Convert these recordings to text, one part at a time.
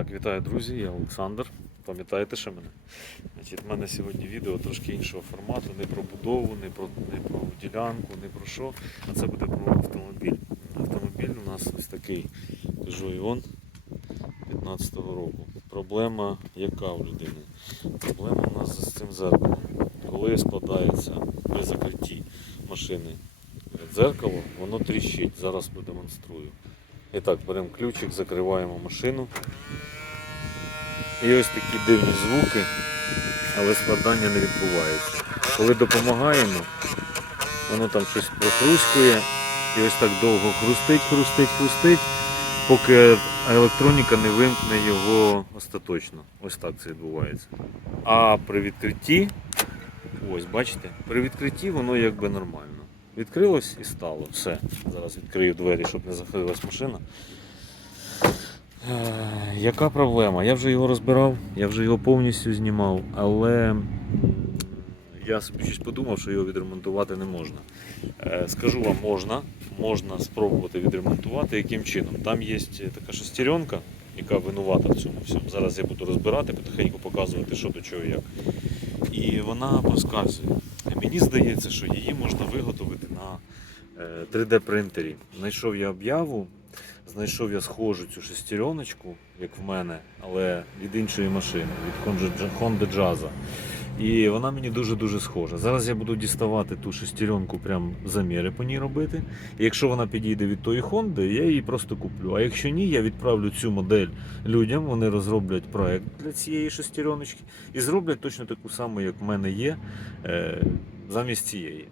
Так, вітаю, друзі, я Олександр. Пам'ятаєте ще мене? Значить, в мене сьогодні відео трошки іншого формату, не про будову, не про, не про ділянку, не про що, а це буде про автомобіль. Автомобіль у нас ось такий Peugeot Ion 15-го року. Проблема яка у людини? Проблема у нас з цим зеркалом. Коли складається при закритті машини дзеркало, воно тріщить. Зараз продемонструю. І так, беремо ключик, закриваємо машину. І ось такі дивні звуки, але складання не відбувається. Коли допомагаємо, воно там щось прохрускує і ось так довго хрустить, хрустить, хрустить, поки електроніка не вимкне його остаточно. Ось так це відбувається. А при відкритті, ось бачите, при відкритті воно якби нормально. Відкрилось і стало. Все. Зараз відкрию двері, щоб не захилилась машина. Е, Яка проблема? Я вже його розбирав, я вже його повністю знімав, але я собі щось подумав, що його відремонтувати не можна. Е, Скажу вам, можна, можна спробувати відремонтувати. Яким чином? Там є така шестеренка, яка винувата в цьому всьому. Зараз я буду розбирати, потихеньку показувати, що до чого як. І вона проскальзує. Мені здається, що її можна виготовити 3D принтері. Знайшов я об'яву, знайшов я схожу цю шестереночку, як в мене, але від іншої машини, від Honda- Honda Jazz. І вона мені дуже-дуже схожа. Зараз я буду діставати ту шестеренку, прям заміри по ній робити. І якщо вона підійде від тої Honda, я її просто куплю. А якщо ні, я відправлю цю модель людям, вони розроблять проект для цієї шестереночки і зроблять точно таку саму, як в мене є, е, замість цієї.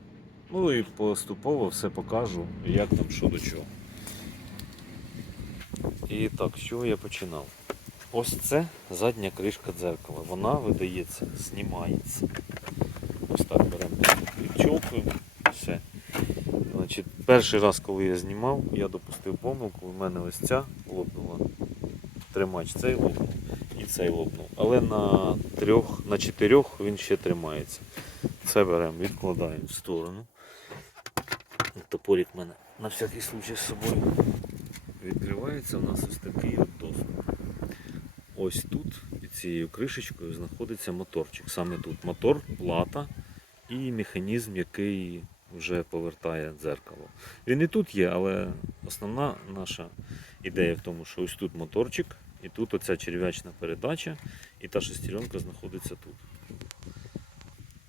Ну і поступово все покажу, як там що до чого. І так, з чого я починав? Ось це задня кришка дзеркала. Вона видається, знімається. Ось так беремо, відчовкуємо, все. Значить, перший раз, коли я знімав, я допустив помилку, у мене ось ця лопнула. Тримач цей лопнув і цей лопнув. Але на трьох, на чотирьох він ще тримається. Це беремо, відкладаємо в сторону. Топорик в мене на всякий случай з собою. Відкривається у нас ось такий от доступ. Ось тут під цією кришечкою знаходиться моторчик. Саме тут мотор, плата і механізм, який вже повертає дзеркало. Він і тут є, але основна наша ідея в тому, що ось тут моторчик, і тут оця черв'ячна передача, і та шестеренка знаходиться тут.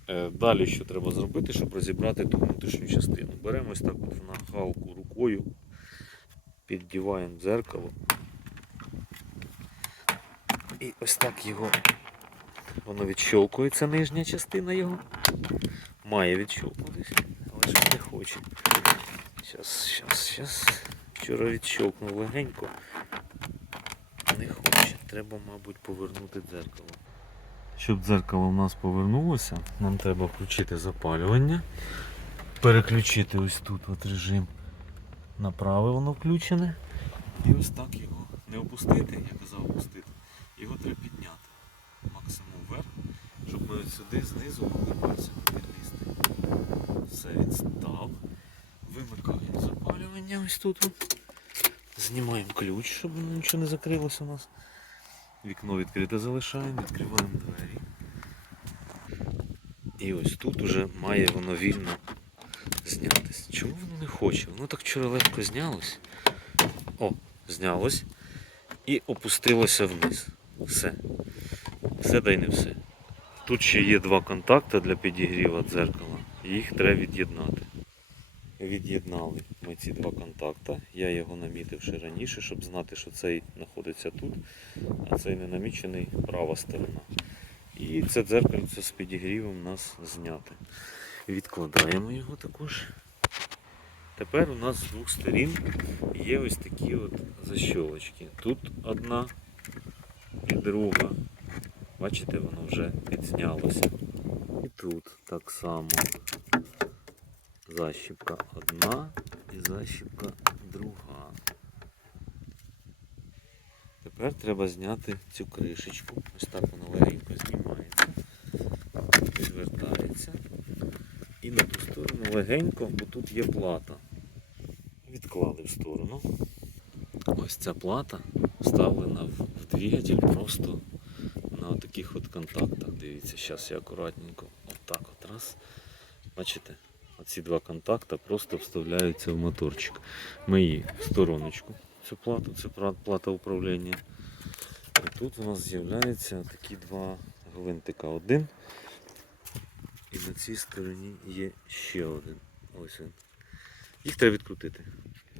Е, Далі що треба зробити, щоб розібрати ту внутрішню частину. Беремо ось так от в нахалку рукою, піддіваємо дзеркало. І ось так його воно відщолкується нижня частина його. Має відщолкнутися, але ж не хоче. Щас, щас, щас. Вчора відщолкнув легенько. Не хоче. Треба, мабуть, повернути дзеркало. Щоб дзеркало у нас повернулося, нам треба включити запалювання, переключити ось тут от режим на праве воно включене. І ось так його не опустити, я казав опустити. Його треба підняти максимум вверх, щоб ми сюди знизу могли пальцем підлізти. Все, він став. Вимикаємо запалювання ось тут. Знімаємо ключ, щоб нічого не закрилося у нас. Вікно відкрите залишаємо, відкриваємо двері. І ось тут уже має воно вільно знятись. Чому воно не хоче? Воно так вчора легко знялось. О, знялось. І опустилося вниз. Все. Все да й не все. Тут ще є два контакти для підігріву дзеркала. Їх треба від'єднати. Від'єднали ми ці два контакти. Я його намітив ще раніше, щоб знати, що цей знаходиться тут, а цей не намічений права сторона. І це дзеркальце з підігрівом нас зняте. Відкладаємо його також. Тепер у нас з двох сторін є ось такі от защолочки. Тут одна і друга. Бачите, воно вже підзнялося. І тут так само. Защіпка одна і защіпка друга. Тепер треба зняти цю кришечку. Ось так вона легенько знімається, відвертається. І на ту сторону легенько, бо тут є плата. Відклали в сторону. Ось ця плата вставлена в двигатель просто на таких от контактах. Дивіться, зараз я акуратненько отак от раз. Бачите? Оці два контакти просто вставляються в моторчик. Ми її в стороночку. Цю плату, це плата управління. І тут у нас з'являються такі два гвинтика. Один. І на цій стороні є ще один. Ось він. Їх треба відкрутити.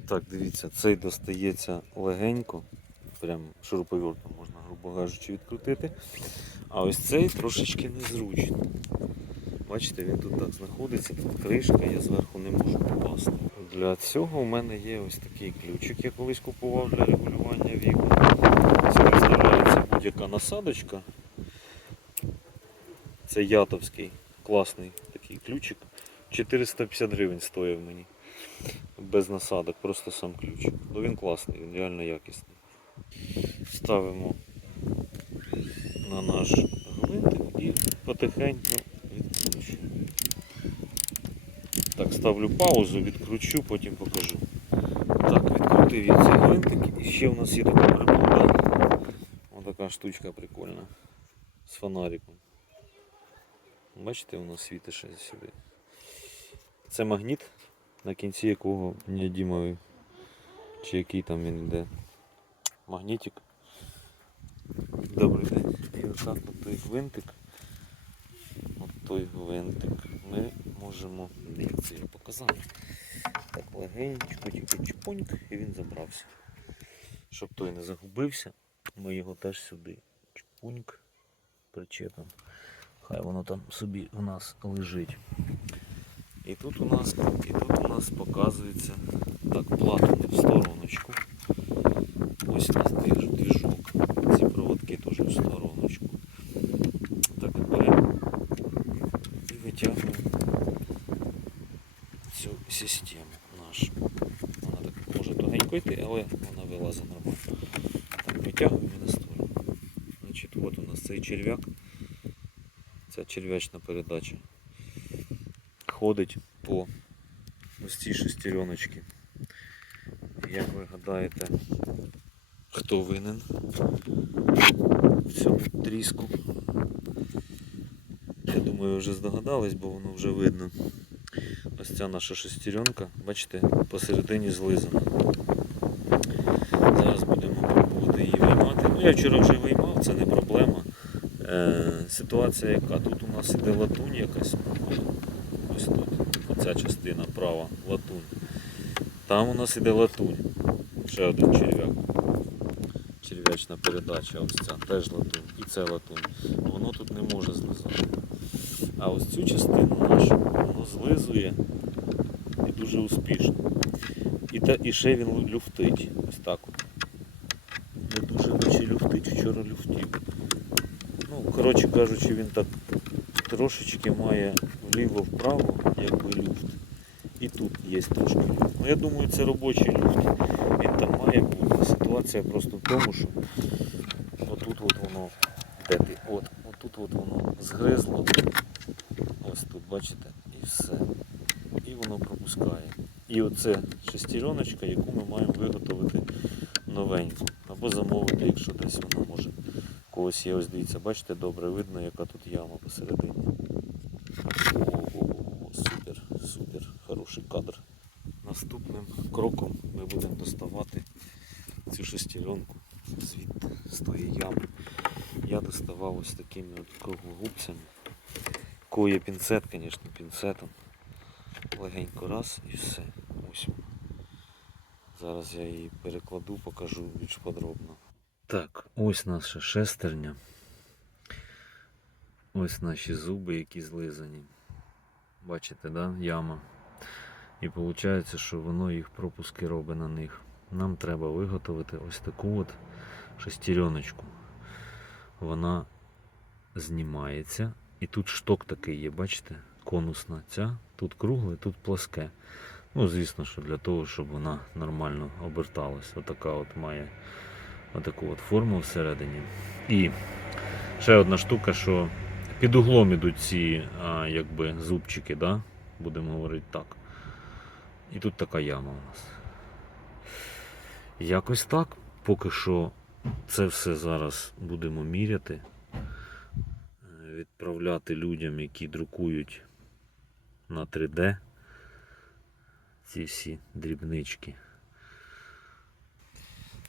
Так, дивіться, цей достається легенько. Прям шуруповертом можна, грубо кажучи, відкрутити. А ось цей трошечки незручно. Бачите, він тут так знаходиться, тут кришка, я зверху не можу попасти. Для цього у мене є ось такий ключик, я колись купував для регулювання вікон. Вставляється будь-яка насадочка. Це ятовський класний такий ключик. 450 гривень стоїв мені. Без насадок, просто сам ключик. Ну він класний, він реально якісний. Ставимо на наш гвинтик і потихеньку Так, ставлю паузу, відкручу, потім покажу. Так, відкрутив я цей гвинтик. І ще в нас є така приблуда. Ось така штучка прикольна. З фонариком. Бачите, воно світить ще сюди. Це магніт, на кінці якого неодімовий, чи який там він йде. Магнітик. Добрий день. І отак от той гвинтик. От той гвинтик можемо. Це я показав. Так легенько, тільки чпуньк, і він забрався. Щоб той не загубився, ми його теж сюди чпуньк причепимо. Хай воно там собі у нас лежить. І тут у нас, і тут у нас показується так, плату в стороночку. Ось у нас двіж- двіжок. Ці проводки теж в стороночку. Так от беремо і витягуємо цю систему нашу. Вона так може тугенько йти, але вона вилазить нормально. Так, витягуємо на сторону. Значить, от у нас цей черв'як. Ця черв'ячна передача ходить по ось цій шестереночці. Як ви гадаєте, хто винен в цьому тріску? Я думаю, вже здогадались, бо воно вже видно. Ось ця наша шестеренка, бачите, посередині злизана. Зараз будемо. Ну, я вчора вже виймав, це не проблема. Е, ситуація яка? Тут у нас іде латунь якась. Ось тут. Оця частина права латунь. Там у нас іде латунь. Ще один черв'як. Черв'ячна передача, ось ця теж латунь. І це латунь. Воно тут не може злизати. А ось цю частину нашу воно злизує і дуже успішно. І, та, і ще він люфтить. Ось так от. Не дуже наче люфтить, вчора люфтів. Ну, коротше кажучи, він так трошечки має вліво-вправо, якби люфт. І тут є трошки люфт. Ну я думаю, це робочий люфт. Він там має бути. Ситуація просто в тому, що отут от воно, де ти? От, отут от воно згризло. Ось тут, бачите, і все. І воно пропускає. І оце шестереночка, яку ми маємо виготовити новеньку. Або замовити, якщо десь вона може. Когось є, ось дивіться, бачите, добре видно, яка тут яма посередині. О, супер, супер, хороший кадр. Наступним кроком ми будемо доставати цю шестеренку звідти з тої ями. Я доставав ось такими от круглогубцями. Кого є пінцет, звісно, пінцетом. Легенько раз і все. Ось. Зараз я її перекладу, покажу більш подробно. Так, ось наша шестерня. Ось наші зуби, які злизані. Бачите, да? яма. І виходить, що воно їх пропуски робить на них. Нам треба виготовити ось таку от шестереночку. Вона знімається. І тут шток такий є, бачите? Конусна ця. Тут кругле, тут плоске. Ну, звісно, що для того, щоб вона нормально оберталась. Отака от має отаку от форму всередині. І ще одна штука, що під углом ідуть ці а, якби зубчики, да? будемо говорити так. І тут така яма у нас. Якось так. Поки що Це все зараз будемо міряти, е, відправляти людям, які друкують на 3D ці всі дрібнички.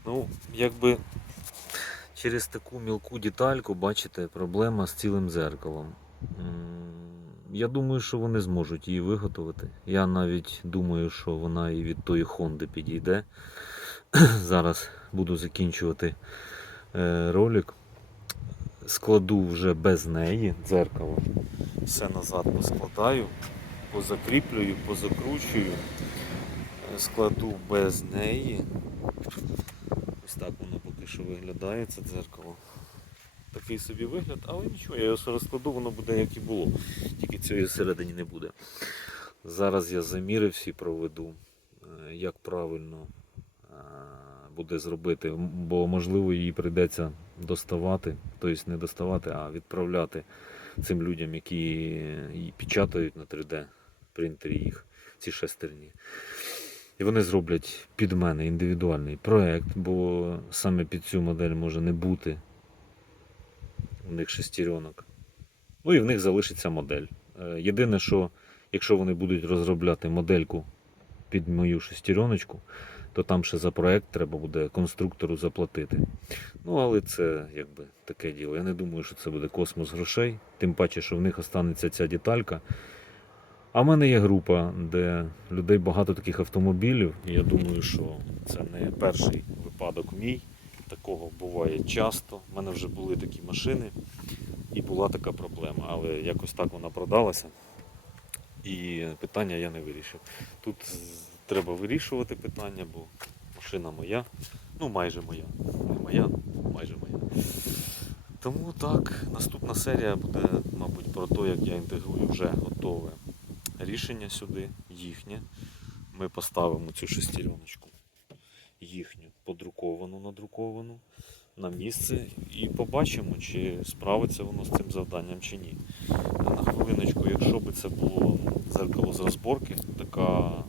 Ну, якби через таку мілку детальку, бачите, проблема з цілим дзеркалом. Я думаю, що вони зможуть її виготовити. Я навіть думаю, що вона і від тої Хонди підійде. Зараз буду закінчувати е, ролик. Складу вже без неї дзеркало. Все назад поскладаю, позакріплюю, позакручую. Е, Складу без неї. Ось так воно поки що виглядає, це дзеркало. Такий собі вигляд, але нічого, я його розкладу, воно буде як і було. Тільки цієї всередині не буде. Зараз я заміри всі проведу, е, як правильно е, буде зробити, бо можливо її прийдеться доставати, тобто не доставати, а відправляти цим людям, які печатають на 3D принтері їх, ці шестерні. І вони зроблять під мене індивідуальний проект, бо саме під цю модель може не бути у них шестеренок. Ну і в них залишиться модель. Е, Єдине, що якщо вони будуть розробляти модельку під мою шестереночку, то там ще за проект треба буде конструктору заплатити. Ну, але це якби таке діло. Я не думаю, що це буде космос грошей, тим паче, що в них останеться ця деталька. А в мене є група, де людей багато таких автомобілів. І я думаю, що це не перший випадок мій. Такого буває часто. У мене вже були такі машини, і була така проблема, але якось так вона продалася. І питання я не вирішив. Тут треба вирішувати питання, бо машина моя. Ну, майже моя. Не моя, майже моя. Тому так, наступна серія буде, мабуть, про те, як я інтегрую вже готове рішення сюди, їхнє. Ми поставимо цю шестереночку, їхню подруковану, надруковану на місце і побачимо, чи справиться воно з цим завданням чи ні. На хвилиночку, якщо би це було зеркало з розборки, така